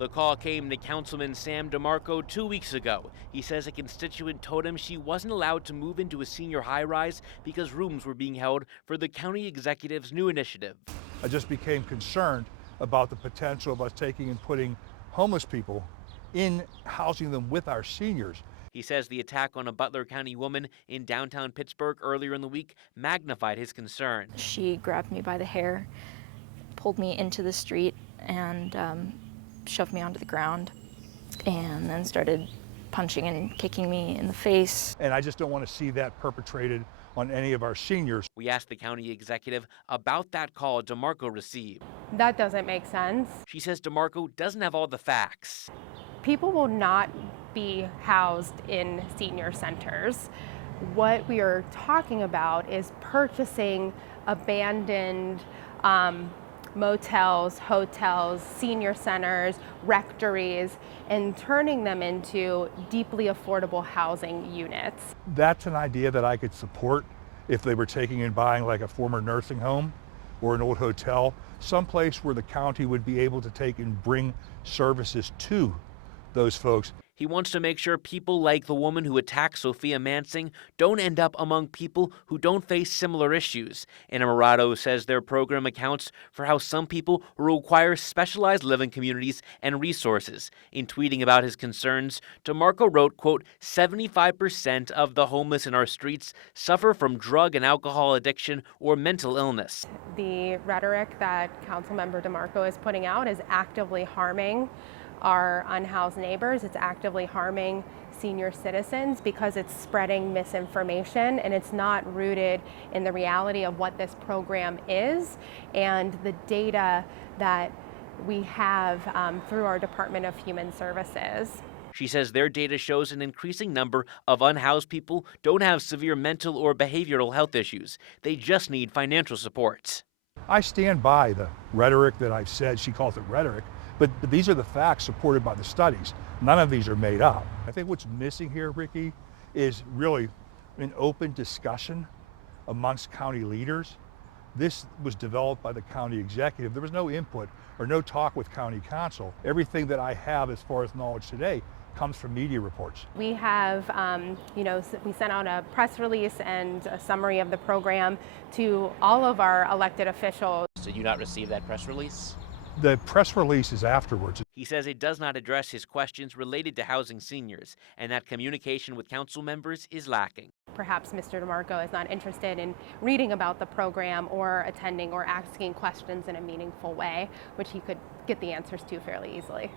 The call came to Councilman Sam DeMarco 2 weeks ago. He says a constituent told him she wasn't allowed to move into a senior high-rise because rooms were being held for the county executive's new initiative. I just became concerned about the potential of us taking and putting homeless people in, housing them with our seniors. He says the attack on a Butler County woman in downtown Pittsburgh earlier in the week magnified his concern. She grabbed me by the hair, pulled me into the street, and shoved me onto the ground, and then started punching and kicking me in the face. And I just don't want to see that perpetrated on any of our seniors. We asked the county executive about that call DeMarco received. That doesn't make sense. She says DeMarco doesn't have all the facts. People will not be housed in senior centers. What we are talking about is purchasing abandoned motels, hotels, senior centers, rectories, and turning them into deeply affordable housing units. That's an idea that I could support if they were taking and buying like a former nursing home or an old hotel, someplace where the county would be able to take and bring services to those folks. He wants to make sure people like the woman who attacked Sophia Mansing don't end up among people who don't face similar issues. Innamorato says their program accounts for how some people require specialized living communities and resources. In tweeting about his concerns, DeMarco wrote, quote, 75% of the homeless in our streets suffer from drug and alcohol addiction or mental illness. The rhetoric that Councilmember DeMarco is putting out is actively harming our unhoused neighbors. It's actively harming senior citizens because it's spreading misinformation and it's not rooted in the reality of what this program is and the data that we have through our Department of Human Services. She says their data shows an increasing number of unhoused people don't have severe mental or behavioral health issues. They just need financial support. I stand by the rhetoric that I've said. She calls it rhetoric. But these are the facts supported by the studies. None of these are made up. I think what's missing here, Ricky, is really an open discussion amongst county leaders. This was developed by the county executive. There was no input or no talk with county council. Everything that I have as far as knowledge today comes from media reports. We have, we sent out a press release and a summary of the program to all of our elected officials. Did you not receive that press release? The press release is afterwards. He says it does not address his questions related to housing seniors and that communication with council members is lacking. Perhaps Mr. DeMarco is not interested in reading about the program or attending or asking questions in a meaningful way, which he could get the answers to fairly easily.